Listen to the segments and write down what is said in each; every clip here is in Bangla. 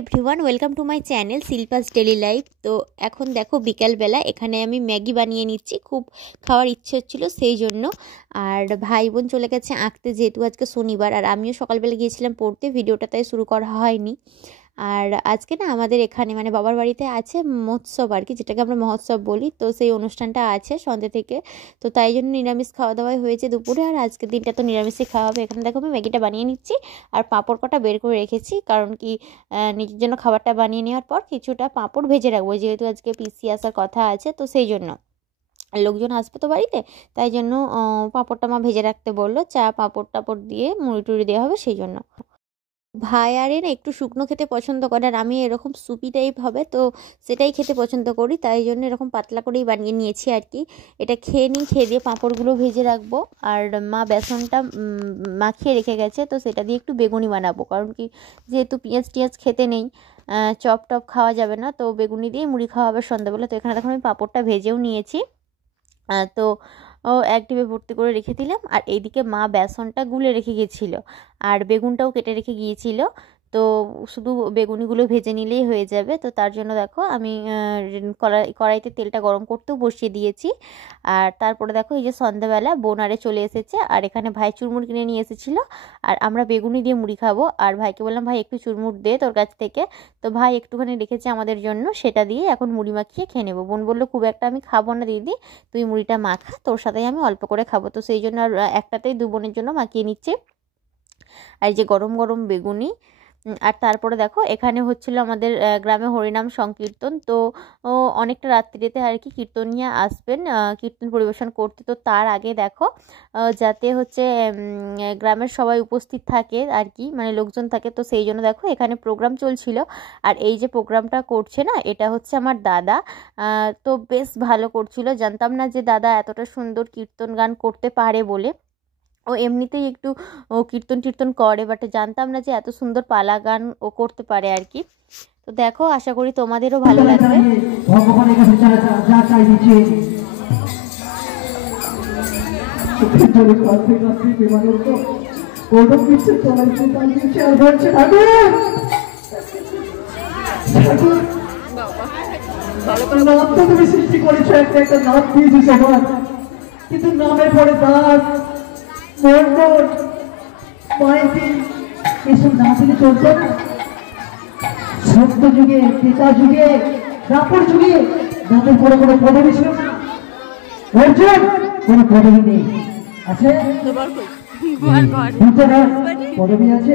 Everyone, welcome to my channel Shilpa's daily life. তো এখন দেখো বিকালবেলা এখানে আমি ম্যাগি বানিয়ে নিচ্ছি, খুব খাওয়ার ইচ্ছে হচ্ছিলো সেই জন্য। আর ভাই বোন চলে গেছে আঁকতে, যেহেতু আজকে শনিবার, আর আমিও সকালবেলা গিয়েছিলাম পড়তে, ভিডিওটা তাই শুরু করা হয়নি। আর আজকে না আমাদের এখানে মানে বাবার বাড়িতে আছে মহোৎসব আর কি, যেটাকে আমরা মহোৎসব বলি। তো সেই অনুষ্ঠানটা আছে সন্ধ্যে থেকে, তো তাই জন্য নিরামিষ খাওয়া দাওয়াই হয়েছে দুপুরে, আর আজকের দিনটা তো নিরামিষই খাওয়া হবে। এখানে দেখো আমি ম্যাগিটা বানিয়ে নিচ্ছি, আর পাঁপড় কটা বের করে রেখেছি, কারণ কি নিজের জন্য খাবারটা বানিয়ে নেওয়ার পর কিছুটা পাঁপড় ভেজে রাখবো, যেহেতু আজকে পিসি আসার কথা আছে, তো সেই জন্য লোকজন আসবে তো বাড়িতে, তাই জন্য পাঁপড়টা মা ভেজে রাখতে বললো। চা পাঁপড় টাপড় দিয়ে মুড়ি টুড়ি দেওয়া হবে সেই জন্য। ভাই আরে না একটু শুকনো খেতে পছন্দ করে, আর আমি এরকম সুপি টাইপ হবে তো সেটাই খেতে পছন্দ করি, তাই জন্য এরকম পাতলা করেই বানিয়ে নিয়েছি আর কি। এটা খেয়ে নিই, খেয়ে দিয়ে পাঁপড়গুলো ভেজে রাখবো। আর মা বেসনটা মাখিয়ে রেখে গেছে, তো সেটা দিয়ে একটু বেগুনি বানাবো, কারণ কি যেহেতু পেঁয়াজ টিয়াজ খেতে নেই, চপ টপ খাওয়া যাবে না, তো বেগুনি দিয়ে মুড়ি খাওয়া হবে সন্ধ্যাবেলা। তো এখানে দেখুন আমি পাঁপড়টা ভেজেও নিয়েছি, তো এক ডিবে ভর্তি করে রেখে দিলাম। আর এইদিকে মা বেসনটা গুলে রেখে গিয়েছিলো, আর বেগুনটাও কেটে রেখে গিয়েছিল, তো শুধু বেগুনিগুলো ভেজে নিলেই হয়ে যাবে। তো তার জন্য দেখো আমি কড়াইতে তেলটা গরম করতেও বসিয়ে দিয়েছি। আর তারপরে দেখো এই যে সন্ধ্যাবেলা বোনারে চলে এসেছে, আর এখানে ভাই চুরমুর কিনে নিয়ে এসেছিলো, আর আমরা বেগুনি দিয়ে মুড়ি খাবো। আর ভাইকে বললাম, ভাই একটু চুরমুর দে তোর কাছ থেকে, তো ভাই একটুখানি রেখেছে আমাদের জন্য, সেটা দিয়ে এখন মুড়ি মাখিয়ে খেয়ে নেবো। বোন বললো খুব একটা আমি খাবো না দিদি, তুই মুড়িটা মাখা, তোর সাথে আমি অল্প করে খাবো। তো সেই জন্য আর একটাতেই দু বোনের জন্য মাখিয়ে নিচ্ছি। আর যে গরম গরম বেগুনি। আর তারপরে দেখো এখানে হচ্ছিল আমাদের গ্রামে হরিনাম সংকীর্তন, তো অনেকটা রাত্রিতে আর কি কীর্তনিয়া আসবেন কীর্তন পরিবেশন করতে। তো তার আগে দেখো যাতে হচ্ছে গ্রামের সবাই উপস্থিত থাকে আর কি, মানে লোকজন থাকে, তো সেই জন্য দেখো এখানে প্রোগ্রাম চলছিল। আর এই যে প্রোগ্রামটা করছে না, এটা হচ্ছে আমার দাদা, তো বেশ ভালো করছিল। জানতাম না যে দাদা এতটা সুন্দর কীর্তন গান করতে পারে বলে, ও এমনিতেই একটু ও কীর্তন টীর্তন করে, বাট জানতাম না যে এত সুন্দর পালা গান ও করতে পারে আর কি। তো দেখো, আশা করি তোমাদেরও ভালো লাগবে। ভগবানের কাছে যা চাই দিচ্ছে, তুমি সৃষ্টি করেছো, একটা নাম দিয়েছো সবার, কিন্তু নামের পরে দাস মন্ডল মাইতি এসব না দিলে চলছে না। সত্য যুগে, ত্রেতা যুগে, দ্বাপর যুগে নামের পরে কোনো পদবী ছিল না, অর্জুন কোনো পদবী নেই। আছে পদবী আছে,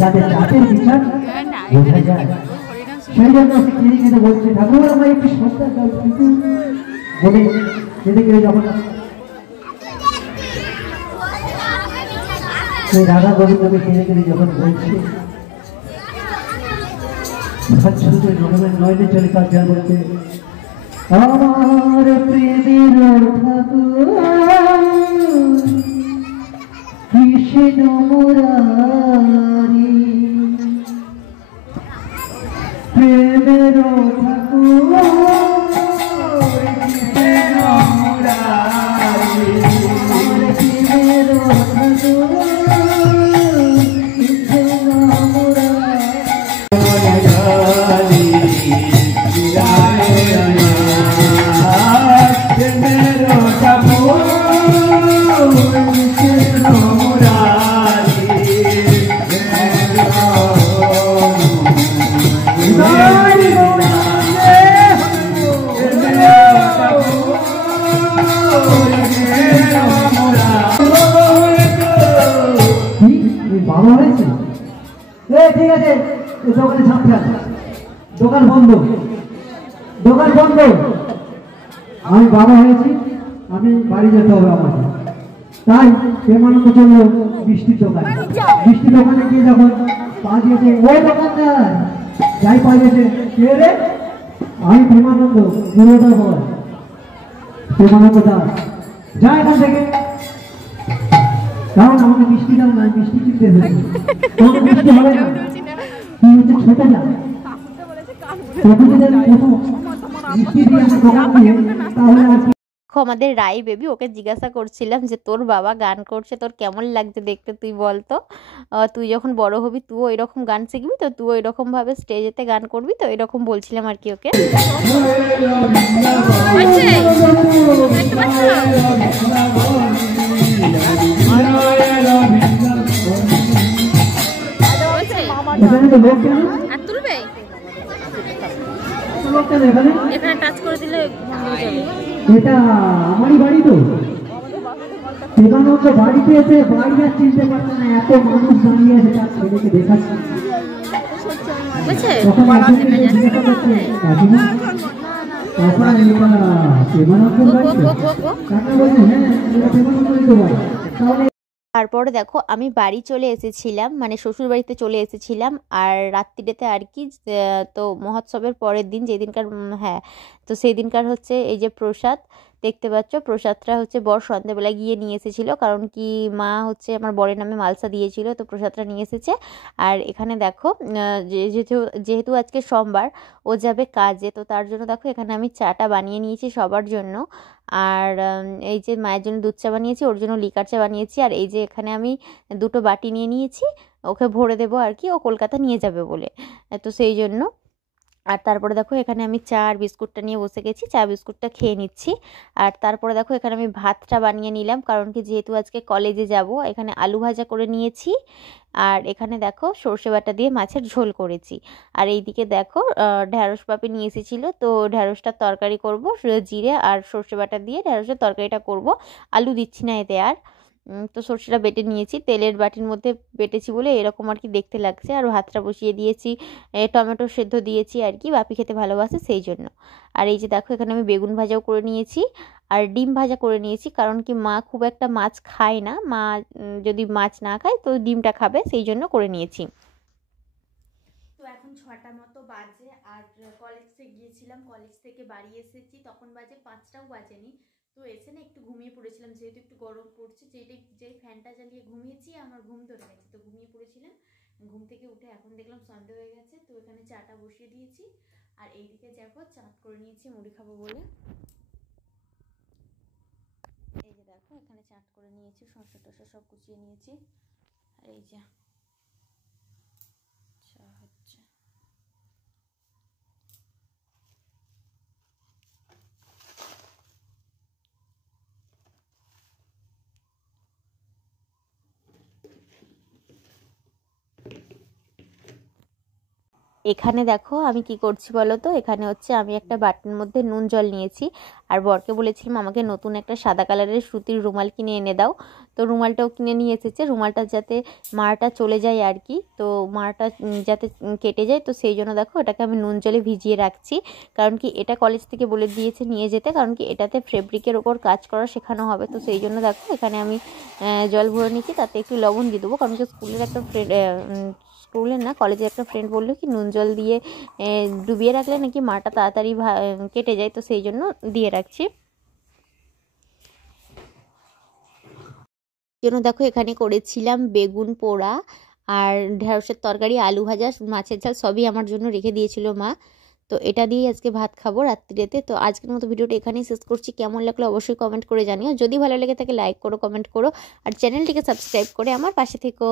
যাদের জাতের বিচার বোঝা যায়, সেই জন্য কিনে কিনে বলছে ঠাকুর আমরা একটু সস্তা চাল, কিন্তু বলে যেতে গেলে যখন সেই রাধা গোবিন্দকে কিনে কিনে যখন বলছে, নয়নে চলে কাজ যা বলছে, আমার প্রেমের ঠাকুর কৃষ্ণ মুরারি, প্রেমের ঠাকুর কৃষ্ণ মুরারি, প্রেমের ঠাকুর কৃষ্ণ মুরারি। ঠিক আছে, দোকানে ঝাঁপ ফেল, দোকান বন্ধ, দোকান বন্ধ। আমি বাবা হয়েছি, আমি বাড়ি যেতে হবে আমাকে, তাই প্রেমানন্দ চলল মিষ্টির দোকানে। মিষ্টির দোকানে গিয়ে যখন পা দিয়েছে, ওই দোকানদার যাই পা দিয়েছে, কে রে? আমি প্রেমানন্দ, পুরোটা বল প্রেমানন্দ দাস, যা এখান থেকে, কারণ আমাকে মিষ্টি দাও না, মিষ্টি কিনতে হয়েছে, তোমাকে মিষ্টি হবে না, কি হচ্ছে ছোট যা মিষ্টি দিয়ে আমার দোকান দিয়ে, তাহলে আমাদের রাই বেবি, ওকে জিজ্ঞাসা করছিলাম যে তোর বাবা গান করছে, তোর কেমন লাগছে দেখতে, তুই বল তো, তুই যখন বড় হবি তুইও এরকম গান শিখবি তো, তুইও এরকমভাবে স্টেজেতে গান করবি তো, এরকম বলছিলাম আর কি ওকে। এখানে টাচ করে দিলে এটা আমারই বাড়ি তো, সেখানে তো বাড়িতে এসে বাড়ি আর চিনতে পারছে না, এত মানুষ দাঁড়িয়ে আছে তার ছেলেকে দেখাচ্ছে। তারপরে দেখো আমি বাড়ি চলে এসেছিলাম, মানে শ্বশুর বাড়িতে চলে এসেছিলাম, আর রাত্রিটাতে আর কি, তো মহোৎসবের পরের দিন যেদিনকার, হ্যাঁ, তো সেই দিনকার হচ্ছে এই যে প্রসাদ দেখতে পাচ্ছ, প্রসাদটা হচ্ছে বর সন্ধ্যেবেলা গিয়ে নিয়ে এসেছিলো, কারণ কি মা হচ্ছে আমার বরের নামে মালসা দিয়েছিল, তো প্রসাদটা নিয়ে এসেছে। আর এখানে দেখো যেহেতু আজকে সোমবার, ও যাবে কাজে, তো তার জন্য দেখো এখানে আমি চাটা বানিয়ে নিয়েছি সবার জন্য। আর এই যে মায়ের জন্য দুধ চা বানিয়েছি, ওর জন্য লিকার চা বানিয়েছি, আর এই যে এখানে আমি দুটো বাটি নিয়ে নিয়েছি, ওকে ভরে দেবো আর কি, ও কলকাতা নিয়ে যাবে বলে, তো সেই জন্য। আর তারপরে দেখো এখানে আমি চা আর বিস্কুটটা নিয়ে বসে গেছি, চা বিস্কুটটা খেয়ে নিচ্ছি। আর তারপরে দেখো এখানে আমি ভাতটা বানিয়ে নিলাম, কারণ কি যেহেতু আজকে কলেজে যাব, এখানে আলু ভাজা করে নিয়েছি, আর এখানে দেখো সর্ষে বাটা দিয়ে মাছের ঝোল করেছি। আর এইদিকে দেখো ঢ্যাঁড়স পাপি নিয়ে এসেছিলো, তো ঢ্যাঁড়সটার তরকারি করব, জিরে আর সর্ষে বাটা দিয়ে ঢ্যাঁড়সের তরকারিটা করব, আলু দিচ্ছি না এতে আর। তো সর্ষেটা বেটে নিয়েছি, তেলের বাটির মধ্যে বেটেছি বলে এরকম আর কি দেখতে লাগছে। আর ভাতটা বসিয়ে দিয়েছি, টমেটো সেদ্ধ দিয়েছি আর কি, বাপি খেতে ভালোবাসে সেই জন্য। আর এই যে দেখো এখানে আমি বেগুন ভাজাও করে নিয়েছি, আর ডিম ভাজা করে নিয়েছি, কারণ কি মা খুব একটা মাছ খায় না, মা যদি মাছ না খায় তো ডিমটা খাবে, সেই জন্য করে নিয়েছি। তো এখন 6টা মতো বাজে, আর কলেজে গিয়েছিলাম, কলেজ থেকে বাড়ি এসেছি তখন বাজে 5টাও বাজেনি। তো এসে না একটু ঘুমিয়ে পড়েছিলাম, যেহেতু একটু গরম পড়ছে, যেই ফ্যানটা জ্বালিয়ে ঘুমিয়েছি আমার ঘুম ধরে গেছে, তো ঘুমিয়ে পড়েছিলাম। ঘুম থেকে উঠে এখন দেখলাম সন্ধ্যা হয়ে গেছে, তো এখানে চাটা বসিয়ে দিয়েছি। আর এইদিকে দেখো চাট করে নিয়েছি মুড়ি খাবো বলে, এই যে দেখো এখানে চাট করে নিয়েছি, শসা টসা সব কুচিয়ে নিয়েছি, আর এই যে চা হচ্ছে। এখানে দেখো আমি কি করছি বলো তো, এখানে হচ্ছে আমি একটা বাটির মধ্যে নুন জল নিয়েছি, আর বরকে বলেছিলাম আমাকে নতুন একটা সাদা কালারের সুতির রুমাল কিনে এনে দাও, তো রুমালটাও কিনে নিয়ে এসেছে, রুমালটা যাতে মারটা চলে যায় আর কি, তো মারটা যাতে কেটে যায়, তো সেই জন্য দেখো এটাকে আমি নুন জলে ভিজিয়ে রাখছি, কারণ কি এটা কলেজ থেকে বলে দিয়েছে নিয়ে যেতে, কারণ কি এটাতে ফেব্রিকের ওপর কাজ করা শেখানো হবে, তো সেই জন্য দেখো এখানে আমি জল ভরে নিচ্ছি, তাতে একটু লবণ দিয়ে দেবো, কারণ কি স্কুলের না কলেজে একটা ফ্রেন্ড বললো কি নুন জল দিয়ে ডুবিয়ে রাখলে নাকি মাটা তাড়াতাড়ি কেটে যায়, তো সেই জন্য দিয়ে রাখছি। জন্য দেখো এখানে করেছিলাম বেগুন পোড়া আর ঢেঁড়সের তরকারি, আলু ভাজা, মাছের ঝাল, সবই আমার জন্য রেখে দিয়েছিল মা, তো এটা দিয়েই আজকে ভাত খাবো রাত্রিতে। তো আজকের মতো ভিডিওটা এখানেই শেষ করছি, কেমন লাগলো অবশ্যই কমেন্ট করে জানিও, যদি ভালো লেগে থাকে লাইক করো, কমেন্ট করো, আর চ্যানেলটিকে সাবস্ক্রাইব করে আমার পাশে থেকো।